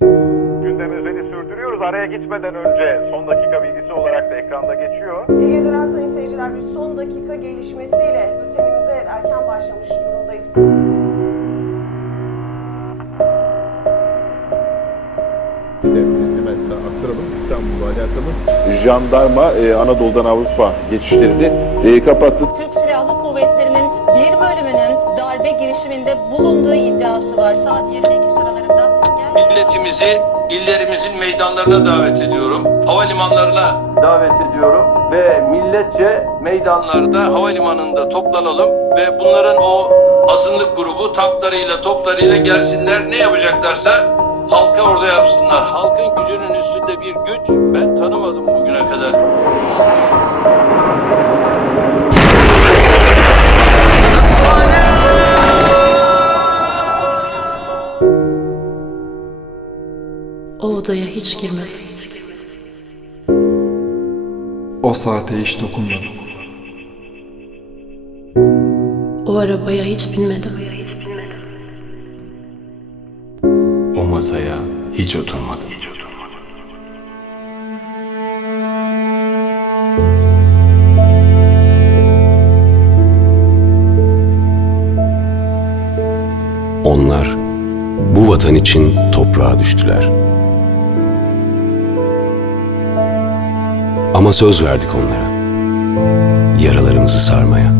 Gündemimizi sürdürüyoruz. Araya gitmeden önce son dakika bilgisi olarak da ekranda geçiyor. İyi geceler sayın seyirciler. Bir son dakika gelişmesiyle bültenimize erken başlamış durumdayız. Demes'te aktaralım İstanbul'la alakalı. Jandarma e, Anadolu'dan Avrupa geçişlerini e, kapattı. Türk Silahlı Kuvvetleri'nin bir bölümünün darbe girişiminde bulunduğu iddiası var. Saat 22 sıralarında. Milletimizi illerimizin meydanlarına davet ediyorum. Havalimanlarına davet ediyorum ve milletçe meydanlarda havalimanında toplanalım ve bunların o azınlık grubu tanklarıyla toplarıyla gelsinler ne yapacaklarsa halka orada yapsınlar. Halkın gücünün üstünde bir güç ben tanımadım bugüne kadar. O odaya hiç girmedim. O saate hiç dokunmadım. O arabaya hiç binmedim. O masaya hiç oturmadım. Onlar bu vatan için toprağa düştüler.'' Ama söz verdik onlara. Yaralarımızı sarmaya.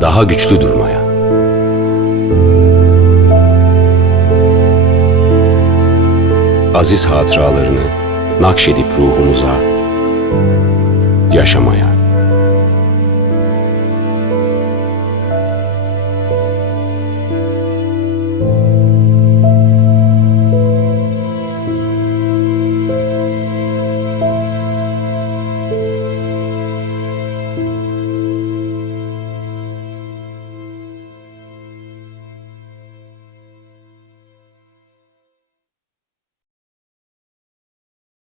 Daha güçlü durmaya. Aziz hatıralarını nakşedip ruhumuza yaşamaya.